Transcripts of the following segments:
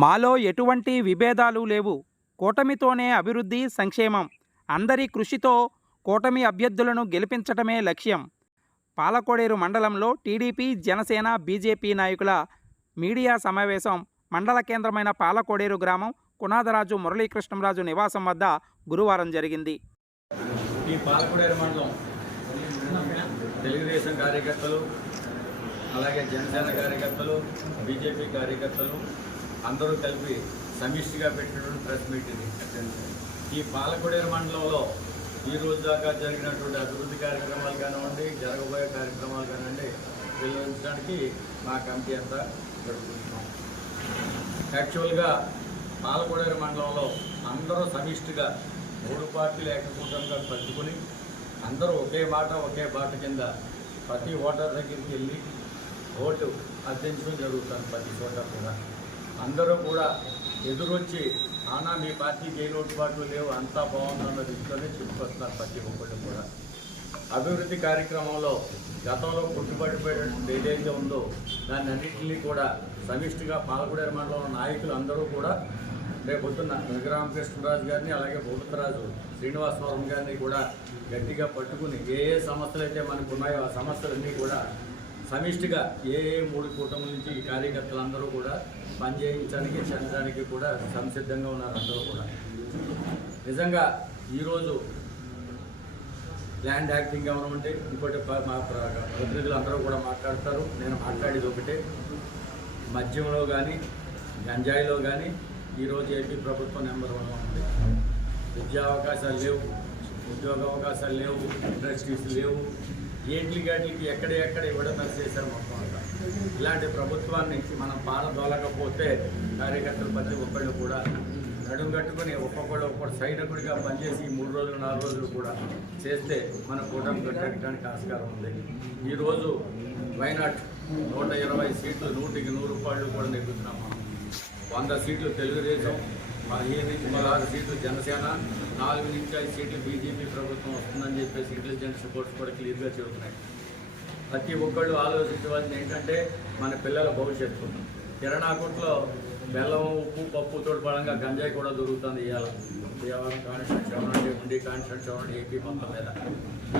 మాలో ఎటువంటి విభేదాలు లేవు. కూటమితోనే అభివృద్ధి సంక్షేమం. అందరి కృషితో కూటమి అభ్యర్థులను గెలిపించటమే లక్ష్యం. పాలకోడేరు మండలంలో టీడీపీ జనసేన బీజేపీ నాయకుల మీడియా సమావేశం మండల కేంద్రమైన పాలకోడేరు గ్రామం కునాదరాజు మురళీకృష్ణరాజు నివాసం వద్ద గురువారం జరిగింది. ఈ మండలం తెలుగుదేశం కార్యకర్తలు అలాగే జనసేన కార్యకర్తలు బీజేపీ కార్యకర్తలు అందరూ కలిపి సమిష్టిగా పెట్టినటువంటి ప్రెస్ మీట్ ఇది. ఈ పాలకొడేరు మండలంలో ఈ రోజు దాకా జరిగినటువంటి అభివృద్ధి కార్యక్రమాలు కానివ్వండి జరగబోయే కార్యక్రమాలు కానివ్వండి నిర్వహించడానికి మా కమిటీ అంతా జరుపుకుంటున్నాం. యాక్చువల్గా పాలకొడేరు మండలంలో అందరూ సమిష్టిగా మూడు పార్టీలు ఏకకూటంగా కలుపుకొని అందరూ ఒకే మాట ఒకే బాట కింద ప్రతి ఓటర్ దగ్గరికి వెళ్ళి ఓటు అర్థించడం జరుగుతుంది ప్రతి చోట కూడా. అందరూ కూడా ఎదురొచ్చి నానా మీ పార్టీకి ఏ లోటుపాట్లు లేవు అంతా బాగుందన్న దృష్టిలోనే చెప్పుకొస్తున్నారు ప్రతి ఒక్కళ్ళు కూడా. అభివృద్ధి కార్యక్రమంలో గతంలో పుట్టుబడిపోయేటటువంటి ఏదైతే ఉందో దాన్ని అన్నింటినీ కూడా సమిష్టిగా పాల్గొడేరు మండలం నాయకులు అందరూ కూడా రేపు పొద్దున్న రఘురామకృష్ణరాజు గారిని అలాగే భూపతరాజు శ్రీనివాసవరం గారిని కూడా గట్టిగా పట్టుకుని ఏ ఏ సమస్యలు అయితే మనకు ఉన్నాయో ఆ సమస్యలన్నీ కూడా సమిష్టిగా ఏ ఏ మూడు కూటమి నుంచి ఈ కార్యకర్తలందరూ కూడా పనిచేయించడానికి చెందడానికి కూడా సంసిద్ధంగా ఉన్నారు అందరూ కూడా. నిజంగా ఈరోజు ల్యాండ్ యాక్టింగ్ గవర్నమెంట్ ఇంకోటి మా ప్రతినిధులు అందరూ కూడా మాట్లాడతారు. నేను మాట్లాడేది ఒకటే. మద్యంలో కానీ గంజాయిలో కానీ ఈరోజు ఏపీ ప్రభుత్వం నెంబర్ వన్ ఉంది. విద్యా అవకాశాలు లేవు ఉద్యోగ అవకాశాలు లేవు ఇండస్ట్రీస్ లేవు. ఏంటి గాటికి ఎక్కడెక్కడ ఎక్కడ ఇవ్వడం చేశారు మొత్తం అంతా. ఇలాంటి ప్రభుత్వాన్ని మనం పాలదోలకపోతే కార్యకర్తలు ప్రతి ఒక్కళ్ళు కూడా నడుం కట్టుకుని ఒక్కొక్కడు ఒక్కొక్క సైనికుడిగా పనిచేసి మూడు రోజులు నాలుగు రోజులు కూడా చేస్తే మన కూటమి కట్టడానికి ఆస్కారం ఉంది. ఈరోజు వైనాట్ నూట ఇరవై సీట్లు నూటికి నూరు రూపాయలు కూడా నెగ్గుతున్నాం మనం. వంద సీట్లు తెలుగుదేశం పదిహేను నుంచి పదహారు సీట్లు జనసేన నాలుగు నుంచి ఐదు సీట్లు బీజేపీ ప్రభుత్వం వస్తుందని చెప్పేసి ఇంటెలిజెన్స్ రిపోర్ట్స్ కూడా క్లియర్గా చెబుతున్నాయి. ప్రతి ఒక్కళ్ళు ఆలోచించవలసింది ఏంటంటే మన పిల్లల భవిష్యత్తు. కిరణాకుట్లో బెల్లం ఉప్పు పప్పుతో బలంగా గంజాయి కూడా దొరుకుతుంది ఇవాళ. దేవాలయం కాన్స్టెంట్ అవ్వండి ఉండి కాన్స్టెంట్ అవ్వండి ఏపీ మొత్తం మీద.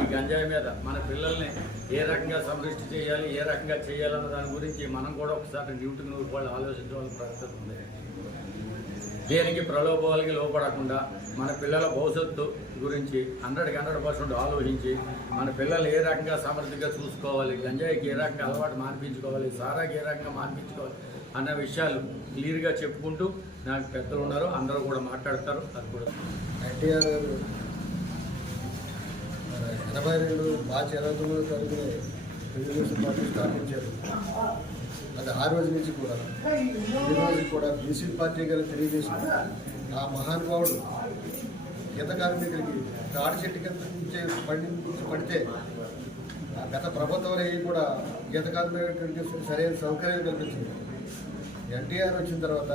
ఈ గంజాయి మీద మన పిల్లల్ని ఏ రకంగా సంరక్షణ చేయాలి ఏ రకంగా చేయాలన్న దాని గురించి మనం కూడా ఒకసారి న్యూట్కి నూరు వాళ్ళు ఆలోచించవలసిన పరిస్థితి ఉంది. దేనికి ప్రలోభాలకి లోపడకుండా మన పిల్లల భవిష్యత్తు గురించి హండ్రెడ్కి హండ్రెడ్ పర్సెంట్ ఆలోచించి మన పిల్లలు ఏ రకంగా సమర్థంగా చూసుకోవాలి గంజాయికి ఏ రకంగా అలవాటు మార్పించుకోవాలి సారాకి ఏ రకంగా మార్పించుకోవాలి అన్న విషయాలు క్లియర్గా చెప్పుకుంటూ నాకు పెద్దలు ఉన్నారు అందరూ కూడా మాట్లాడతారు అది కూడా. ఎన్టీఆర్ గారు ఎనభై రెండు మార్చి ఇరవై తొమ్మిదో తారీఖున తెలుగుదేశం పార్టీ స్థాపించారు. అది ఆ రోజు నుంచి కూడా. ఈ రోజు కూడా బీసీ పార్టీ గారు తెలియజేసి ఆ మహానుభావుడు గీత కార్మికులకి తాడి చెట్టు కింద నుంచి పండి పడితే గత ప్రభుత్వం అయ్యి కూడా గీత కార్మికులకి సరైన సౌకర్యాలు కల్పించింది. ఎన్టీఆర్ వచ్చిన తర్వాత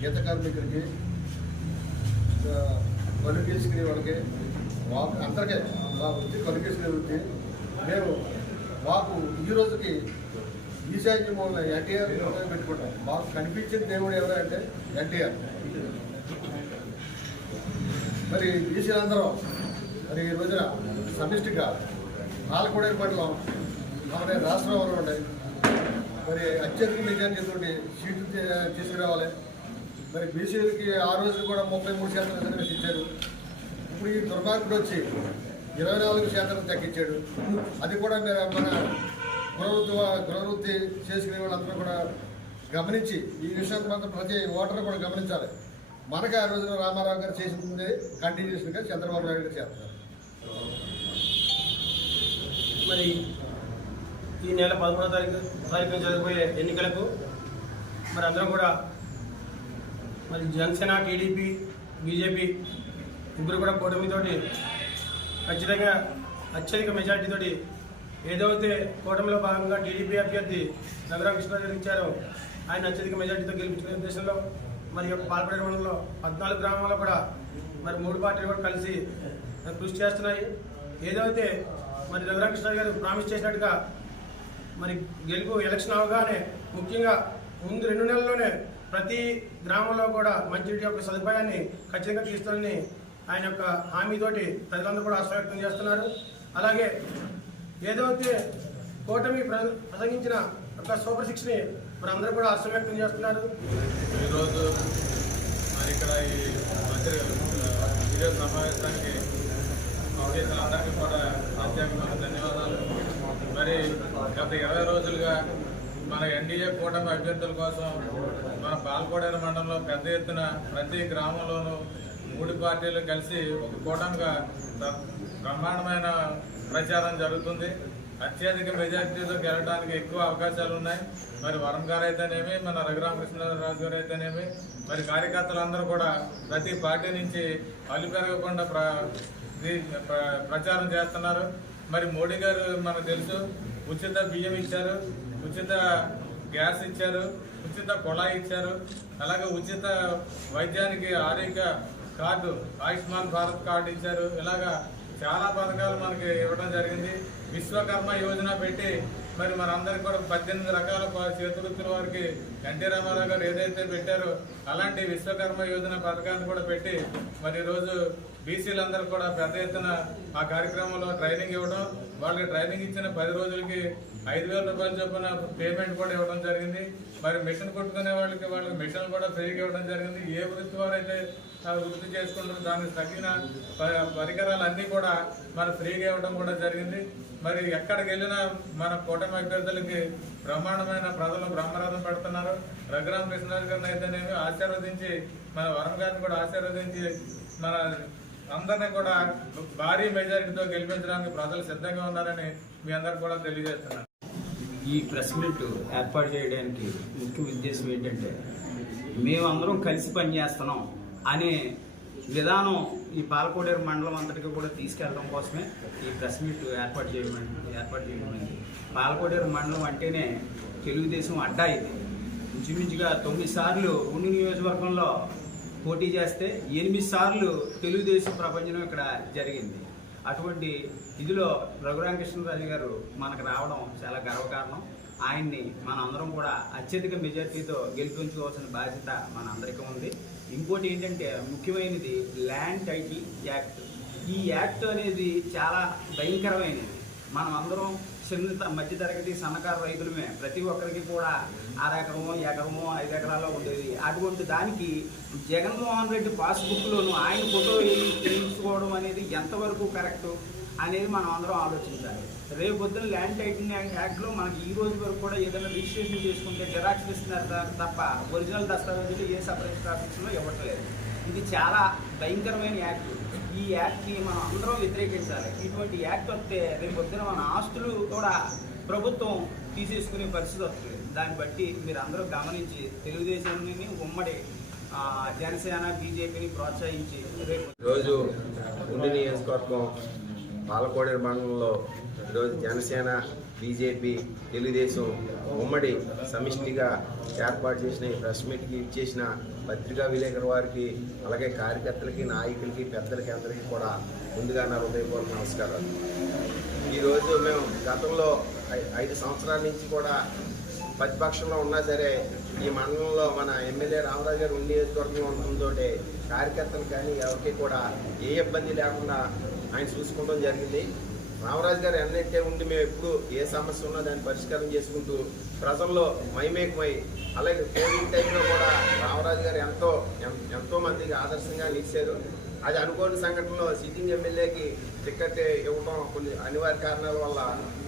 గీత కార్మికులకి పనులు తీసుకునే వాళ్ళకి మాకు అందరికీ మా వృత్తి కళ్ళు వృత్తి మేము మాకు ఈ రోజుకి ఈశాన్య మూలన ఎన్టీఆర్ పెట్టుకుంటాం మాకు కనిపించిన దేవుడు ఎవరంటే ఎన్టీఆర్. మరి బీసీలందరూ మరి ఈ రోజున సమిష్టిగా పాలకూడే పట్లం మన రాష్ట్రంలో ఉన్నాయి మరి అత్యధిక మెజార్టీతోటి సీట్లు తీసుకురావాలి. మరి బీసీలకి ఆ రోజు కూడా ముప్పై మూడు శాతం రిజర్వేషన్ ఇచ్చారు. ఇప్పుడు ఈ దుర్మార్గుడు వచ్చి ఇరవై నాలుగు శాతం తగ్గించాడు. అది కూడా మీరు మన గృహవృత్తి గృహవృత్తి చేసుకునే వాళ్ళందరూ కూడా గమనించి ఈ విషయాన్ని మాత్రం ప్రతి ఓటర్ కూడా గమనించాలి. మనకి ఆ రోజున రామారావు గారు చేసింది కంటిన్యూషన్గా చంద్రబాబు నాయుడు గారు చేస్తారు మరి ఈ నెల పదమూడో తారీఖు తారీఖు జరగబోయే ఎన్నికలకు మరి అందరం కూడా మరి జనసేన టీడీపీ బీజేపీ ముగ్గురు కూడా కూటమితోటి ఖచ్చితంగా అత్యధిక మెజార్టీతోటి ఏదైతే కూటమిలో భాగంగా టీడీపీ అభ్యర్థి నగరం కృష్ణారావు ఇచ్చారో ఆయన అత్యధిక మెజార్టీతో గెలిపించుకునే ఉద్దేశంలో మరి యొక్క పాల్పడే మండలంలో పద్నాలుగు గ్రామాల్లో కూడా మరి మూడు పార్టీలు కూడా కలిసి కృషి చేస్తున్నాయి. ఏదైతే మరి రఘురామకృష్ణ గారు ప్రామిస్ చేసినట్టుగా మరి గెలుపు ఎలక్షన్ అవగానే ముఖ్యంగా ముందు రెండు నెలల్లోనే ప్రతి గ్రామంలో కూడా మంచినీటి యొక్క సదుపాయాన్ని ఖచ్చితంగా తీస్తానని ఆయన యొక్క హామీతోటి ప్రజలందరూ కూడా హర్షం వ్యక్తం చేస్తున్నారు. అలాగే ఏదైతే కూటమి ప్రసంగించిన ఒక సూపర్ సిక్స్ని మరి అందరూ కూడా అర్థం వ్యక్తం చేస్తున్నారు. ఈరోజు మరి ఇక్కడ ఈ మధ్య సమావేశానికి చేసిన అందరికీ కూడా ప్రత్యేకమైన ధన్యవాదాలు. మరి గత ఇరవై రోజులుగా మన ఎన్డీఏ కూటమి అభ్యర్థుల కోసం మన పాల్గొడేరు మండలంలో పెద్ద ఎత్తున ప్రతి గ్రామంలోనూ మూడు పార్టీలు కలిసి ఒక కూటమిగా బ్రహ్మాండమైన ప్రచారం జరుగుతుంది. అత్యధిక మెజార్టీతో గెలవడానికి ఎక్కువ అవకాశాలు ఉన్నాయి. మరి వరం గారు అయితేనేమి మన రఘురామకృష్ణరాజు గారు అయితేనేమి మరి కార్యకర్తలందరూ కూడా ప్రతి పార్టీ నుంచి అల్లు పెరగకుండా ప్ర ప్రచారం చేస్తున్నారు. మరి మోడీ గారు మనకు తెలుసు ఉచిత బియ్యం ఇచ్చారు ఉచిత గ్యాస్ ఇచ్చారు ఉచిత కుళాయి ఇచ్చారు అలాగే ఉచిత వైద్యానికి ఆరోగ్య కార్డు ఆయుష్మాన్ భారత్ కార్డు ఇచ్చారు. ఇలాగా చాలా పథకాలు మనకి ఇవ్వడం జరిగింది. విశ్వకర్మ యోజన పెట్టి మరి మనందరికి కూడా పద్దెనిమిది రకాల ప- చేతివృత్తుల వారికి ఎన్టీ రామారావు గారు ఏదైతే పెట్టారో అలాంటి విశ్వకర్మ యోజన పథకాన్ని కూడా పెట్టి మరి ఈరోజు బీసీలందరూ కూడా పెద్ద ఎత్తున ఆ కార్యక్రమంలో ట్రైనింగ్ ఇవ్వడం వాళ్ళకి ట్రైనింగ్ ఇచ్చిన పది రోజులకి ఐదు వేల రూపాయల చొప్పున పేమెంట్ కూడా ఇవ్వడం జరిగింది. మరి మిషన్ కొట్టుకునే వాళ్ళకి వాళ్ళకి మిషన్ కూడా ఫ్రీగా ఇవ్వడం జరిగింది. ఏ వృత్తి వారైతే ఆ వృత్తి చేసుకుంటారో దానికి తగిన ప- పరికరాలు అన్నీ కూడా మన ఫ్రీగా ఇవ్వడం కూడా జరిగింది. మరి ఎక్కడికి వెళ్ళినా మన కూటమి అభ్యర్థులకి బ్రహ్మాండమైన ప్రజలు బ్రహ్మరథం పెడుతున్నారు. రఘురామ కృష్ణరాజు గారిని అయితేనేమి ఆశీర్వదించి మన వరం గారిని కూడా ఆశీర్వదించి మన అందరినీ కూడా భారీ మెజారిటీతో గెలిపించడానికి ప్రజలు సిద్ధంగా ఉన్నారని మీ అందరికి కూడా తెలియజేస్తున్నారు ఈ ప్రెస్ మీట్ ఏర్పాటు చేయడానికి ముఖ్య ఉద్దేశం ఏంటంటే మేమందరం కలిసి పనిచేస్తున్నాం అనే విధానం ఈ పాలకోడేరు మండలం అంతటికి కూడా తీసుకెళ్ళడం కోసమే ఈ ప్రెస్ మీట్ ఏర్పాటు చేయడం ఏర్పాటు చేయడం పాలకోడేరు మండలం అంటేనే తెలుగుదేశం అడ్డా ఇది. ఇంచుమించుగా తొమ్మిది సార్లు రెండు నియోజకవర్గంలో పోటీ చేస్తే ఎనిమిది సార్లు తెలుగుదేశం ప్రపంచం ఇక్కడ జరిగింది. అటువంటి ఇదిలో రఘురామకృష్ణరాజు గారు మనకు రావడం చాలా గర్వకారణం. ఆయన్ని మన అందరం కూడా అత్యధిక మెజార్టీతో గెలిపించుకోవాల్సిన బాధ్యత మన అందరికీ ఉంది. ఇంకోటి ఏంటంటే ముఖ్యమైనది ల్యాండ్ టైటిల్ యాక్ట్. ఈ యాక్ట్ అనేది చాలా భయంకరమైనది. మనం అందరం చిన్న మధ్యతరగతి సన్నకారు రైతులమే. ప్రతి ఒక్కరికి కూడా అరెకరమో ఎకరమో ఐదు ఎకరాల్లో ఉండేది అటువంటి దానికి జగన్మోహన్ రెడ్డి పాస్బుక్లోను ఆయన ఫోటో వేయి- వేయించుకోవడం అనేది ఎంతవరకు కరెక్టు అనేది మనం అందరం ఆలోచించాలి. రేపు పొద్దున ల్యాండ్ టైటిల్ యాక్ట్లో మనకి ఈ రోజు వరకు కూడా ఏదైనా రిజిస్ట్రేషన్ చేసుకుంటే జిరాక్స్ ఇస్తున్నారు తప్ప ఒరిజినల్ దస్తావేజులు ఏ సపరేట్ ఆఫీసులో ఇవ్వట్లేదు. ఇది చాలా భయంకరమైన యాక్ట్. ఈ యాక్ట్ని మనం అందరం వ్యతిరేకించాలి. ఇటువంటి యాక్ట్ వస్తే రేపు పొద్దున మన ఆస్తులు కూడా ప్రభుత్వం తీసేసుకునే పరిస్థితి వస్తుంది. దాన్ని బట్టి మీరు అందరూ గమనించి తెలుగుదేశాన్ని ఉమ్మడి జనసేన బీజేపీని ప్రోత్సహించి రేపు రోజు ఉండి నియోజకవర్గం పాలకోడేరు మండలంలో ఈరోజు జనసేన బీజేపీ తెలుగుదేశం ఉమ్మడి సమిష్టిగా ఏర్పాటు చేసిన ఈ ప్రెస్ మీట్కి ఇచ్చేసిన పత్రికా విలేకరు వారికి అలాగే కార్యకర్తలకి నాయకులకి పెద్దలకి అందరికీ కూడా ముందుగా నా హృదయపూర్వక నమస్కారాలు. ఈరోజు మేము గతంలో ఐదు సంవత్సరాల నుంచి కూడా ప్రతిపక్షంలో ఉన్నా సరే ఈ మండలంలో మన ఎమ్మెల్యే రామరాజు గారు ఉండి నియోజకవర్గం ఉండడంతో కార్యకర్తలు కానీ ఎవరికి కూడా ఏ ఇబ్బంది లేకుండా ఆయన చూసుకోవడం జరిగింది. రామరాజు గారు ఎన్నైతే ఉండి మేము ఎప్పుడు ఏ సమస్య ఉన్నా దాన్ని పరిష్కారం చేసుకుంటూ ప్రజల్లో మైమేకమై అలాగే కోవిడ్ టైంలో కూడా రామరాజు గారు ఎంతో ఎంతో మందికి ఆదర్శంగా నిలిచారు. అది అనుకోని సంఘటనలో సిట్టింగ్ ఎమ్మెల్యేకి టికెట్ ఇవ్వడం కొన్ని అనివార్య కారణాల వల్ల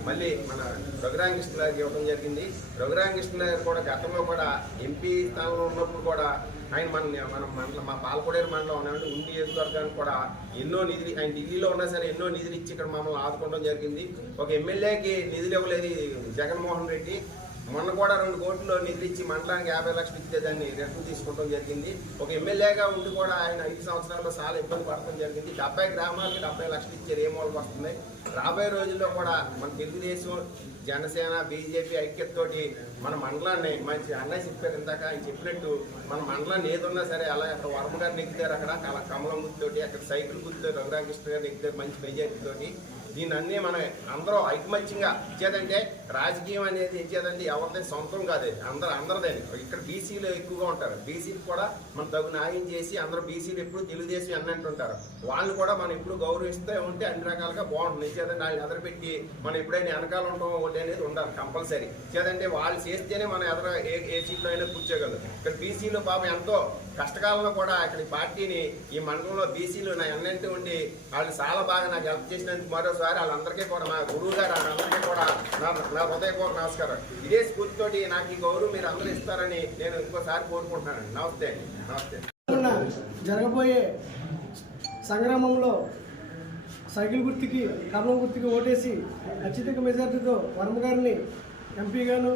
మళ్ళీ మన రఘురామకృష్ణ గారికి ఇవ్వడం జరిగింది. రఘురామకృష్ణ గారు కూడా గతంలో కూడా ఎంపీ స్థానంలో ఉన్నప్పుడు కూడా ఆయన మన మన మండలం మా పాలకొడేరు మండలం ఉన్నటువంటి ఉండి నియోజకవర్గానికి కూడా ఎన్నో నిధులు ఆయన ఢిల్లీలో ఉన్నా సరే ఎన్నో నిధులు ఇచ్చి ఇక్కడ మమ్మల్ని ఆదుకోవడం జరిగింది. ఒక ఎమ్మెల్యేకి నిధులు ఇవ్వలేదు జగన్మోహన్ రెడ్డి. మొన్న కూడా రెండు కోట్లు నిధులు ఇచ్చి మండలానికి యాభై లక్షలు ఇచ్చే దాన్ని రెట్లు తీసుకోవడం జరిగింది. ఒక ఎమ్మెల్యేగా ఉండి కూడా ఆయన ఐదు సంవత్సరాల్లో చాలా ఇబ్బంది పడటం జరిగింది. డెబ్బై గ్రామాలకి డెబ్బై లక్షలు ఇచ్చే రేమోలకు మూలకు వస్తుంది రాబోయే రోజుల్లో కూడా మన తెలుగుదేశం జనసేన బీజేపీ ఐక్యతతోటి మన మండలాన్ని మంచి అన్నయ్య చెప్పారు ఇందాక ఆయన చెప్పినట్టు మన మండలాన్ని ఏదున్నా సరే అలా అక్కడ వర్మ గారు నెగ్గుతారు అక్కడ కల- కమలం గుర్తుతోటి అక్కడ సైకిల్ గుర్తు రఘురామకృష్ణ గారు నెగ్గుతారు మంచి మెజార్టీతోటి దీన్ని అన్నీ మనం అందరూ ఐకమత్యంగా ఇచ్చేదంటే రాజకీయం అనేది ఇచ్చేదండి ఎవరిది సొంతం కాదు. అందరూ అందరిదే ఇక్కడ బీసీలు ఎక్కువగా ఉంటారు. బీసీలు కూడా మనం తగు న్యాయం చేసి అందరూ బీసీలు ఎప్పుడు తెలుగుదేశం అన్నట్టుంటారు వాళ్ళు కూడా మనం ఎప్పుడు గౌరవిస్తే ఉంటే అన్ని రకాలుగా బాగుంటుంది. ఇచ్చేదండి ఆయన ఎదరపెట్టి మనం ఎప్పుడైనా వెనకాల ఉండడం ఒకటి అనేది ఉండాలి కంపల్సరీ. ఇచ్చేదంటే వాళ్ళు చేస్తేనే మనం ఎదర ఏ ఏ సీట్లో అయినా కూర్చోగలరు ఇక్కడ బీసీలు పాపం ఎంతో కష్టకాలంలో కూడా ఇక్కడ పార్టీని ఈ మండలంలో బీసీలు నా ఎన్నంటి ఉండి వాళ్ళు చాలా బాగా నాకు హెల్ప్ చేసినందుకు మరోసారి వాళ్ళందరికీ కూడా మా గురువు గారు వాళ్ళందరికీ కూడా నా నా హృదయపూర్వక నమస్కారం. ఇదే స్ఫూర్తితోటి నాకు ఈ గౌరవం మీరు అందరూ ఇస్తారని నేను ఇంకోసారి కోరుకుంటున్నాను నమస్తే నమస్తే. జరగబోయే సంగ్రామంలో సైకిల్ గుర్తుకి కమలం గుర్తుకి ఓటేసి అత్యధిక మెజార్టీతో వర్మ గారిని ఎంపీగాను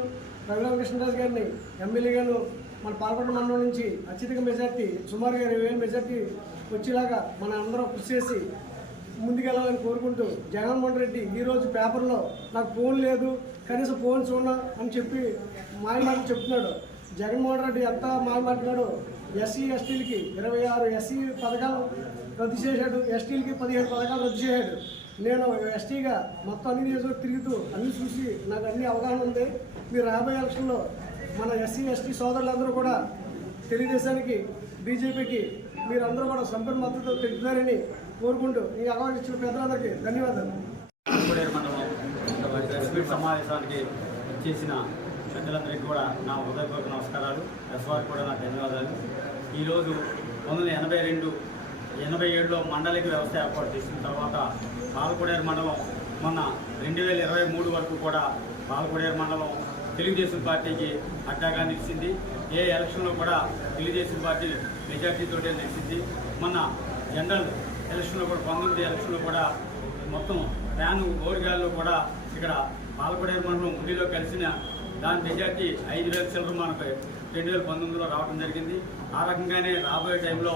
రఘురామకృష్ణరాజు గారిని ఎమ్మెల్యేగాను మన పాల్గొండ మండలం నుంచి అత్యధిక మెజార్టీ సుమారుగా ఇరవై వేల మెజార్టీ వచ్చేలాగా మన అందరం కృషి చేసి ముందుకెళ్ళాలని కోరుకుంటూ జగన్మోహన్ రెడ్డి ఈరోజు పేపర్లో నాకు ఫోన్ లేదు కనీసం ఫోన్ చూడ అని చెప్పి మాయ మాట చెప్తున్నాడు. జగన్మోహన్ రెడ్డి ఎంత మాయ మాట్లాడు ఎస్సీ ఎస్టీలకి ఇరవై ఆరు ఎస్సీ పథకాలు రద్దు చేశాడు ఎస్టీలకి పదిహేడు పథకాలు రద్దు చేశాడు. నేను ఎస్టీగా మొత్తం అన్ని నియోజకవర్గం తిరుగుతూ అన్ని చూసి నాకు అన్ని అవగాహన ఉంది. మీరు రాబోయే ఎలక్షన్లో మన ఎస్సీ ఎస్టీ సోదరులందరూ కూడా తెలుగుదేశానికి బీజేపీకి మీరందరూ కూడా సంపూర్ణ మద్దతు తెలుపుతారని కోరుకుంటూ ఈ అవకాశం ఇచ్చిన పెద్దలందరికీ ధన్యవాదాలు. మండలం సమావేశానికి చేసిన పెద్దలందరికీ కూడా నా హృదయపూర్వక నమస్కారాలు. ఎస్వార్ కూడా నా ధన్యవాదాలు. ఈరోజు పంతొమ్మిది ఎనభై రెండు ఎనభై ఏడులో మండలిక వ్యవస్థ ఏర్పాటు చేసిన తర్వాత పాలకొడేరు మండలం మొన్న రెండు వేల ఇరవై మూడు వరకు కూడా పాలకొడేరు మండలం తెలుగుదేశం పార్టీకి అడ్డాగా నిలిచింది. ఏ ఎలక్షన్లో కూడా తెలుగుదేశం పార్టీ మెజార్టీతో నిలిచింది. మొన్న జనరల్ ఎలక్షన్లో కూడా పంతొమ్మిది ఎలక్షన్లో కూడా మొత్తం ర్యాను ఓడిగాల్లో కూడా ఇక్కడ పాలకొడేరు మండలం ఉండిలో కలిసిన దాని మెజార్టీ ఐదు వేల చిల్లర మనకు రెండు వేల పంతొమ్మిదిలో రావడం జరిగింది. ఆ రకంగానే రాబోయే టైంలో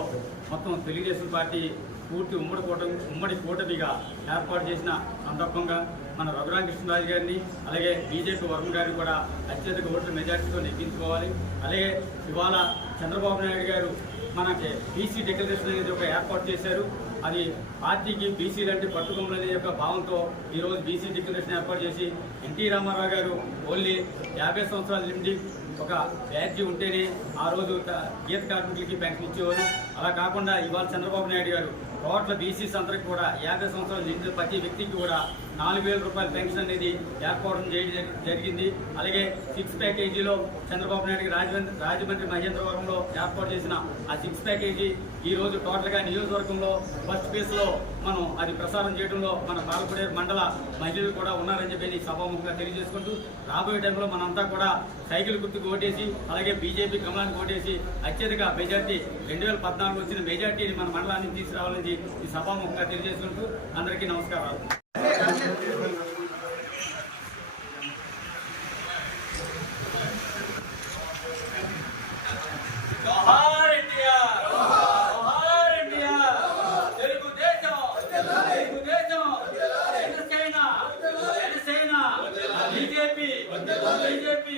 మొత్తం తెలుగుదేశం పార్టీ పూర్తి ఉమ్మడి కూటమి ఉమ్మడి కూటమిగా ఏర్పాటు చేసిన సందర్భంగా మన రఘురామకృష్ణరాజు గారిని అలాగే బీజేపీ వర్మ గారిని కూడా అత్యధిక ఓట్ల మెజార్టీతో నెగ్గించుకోవాలి. అలాగే ఇవాళ చంద్రబాబు నాయుడు గారు మనకి బీసీ డిక్లరేషన్ అనేది ఒక ఏర్పాటు చేశారు. అది పార్టీకి బీసీ లాంటి పట్టుకొమ్మలనే యొక్క భావంతో ఈరోజు బీసీ డిక్లరేషన్ ఏర్పాటు చేసి ఎన్టీ రామారావు గారు ఓన్లీ యాభై సంవత్సరాల నుండి ఒక బ్యాడ్జీ ఉంటేనే ఆ రోజు గీత కార్మికులకి పెన్షన్ ఇచ్చేవారు. అలా కాకుండా ఇవాళ చంద్రబాబు నాయుడు గారు కోట్ల బీసీస్ అందరికి కూడా యాభై సంవత్సరాలు నిండిన ప్రతి వ్యక్తికి కూడా నాలుగు వేల రూపాయల పెన్షన్ అనేది ఏర్పాటు చేయడం జరిగింది. అలాగే సిక్స్ ప్యాకేజీలో చంద్రబాబు నాయుడు రాజమండ్రి రాజమండ్రి మహేంద్రవరంలో ఏర్పాటు చేసిన ఆ సిక్స్ ప్యాకేజీ ఈ రోజు నియోజకవర్గంలో ఫస్ట్ ఫేజ్లో మనం అది ప్రసారం చేయడంలో మన పాలకొడేరు మండల మహిళలు కూడా ఉన్నారని చెప్పి సభాముఖంగా తెలియజేసుకుంటూ రాబోయే టైంలో మనంతా కూడా సైకిల్ గుర్తుకు ఓటేసి అలాగే బీజేపీ కమలానికి ఓటేసి అత్యధిక మెజార్టీ రెండు వేల పద్నాలుగు వచ్చిన మెజార్టీని మన మండలానికి తీసుకురావాలని ఈ సభాముఖంగా తెలియజేసుకుంటూ అందరికీ నమస్కారాలు జోహార్ ఇండియా జోహార్ India Telugu Desam Telugu Desam Janasena Janasena BJP BJP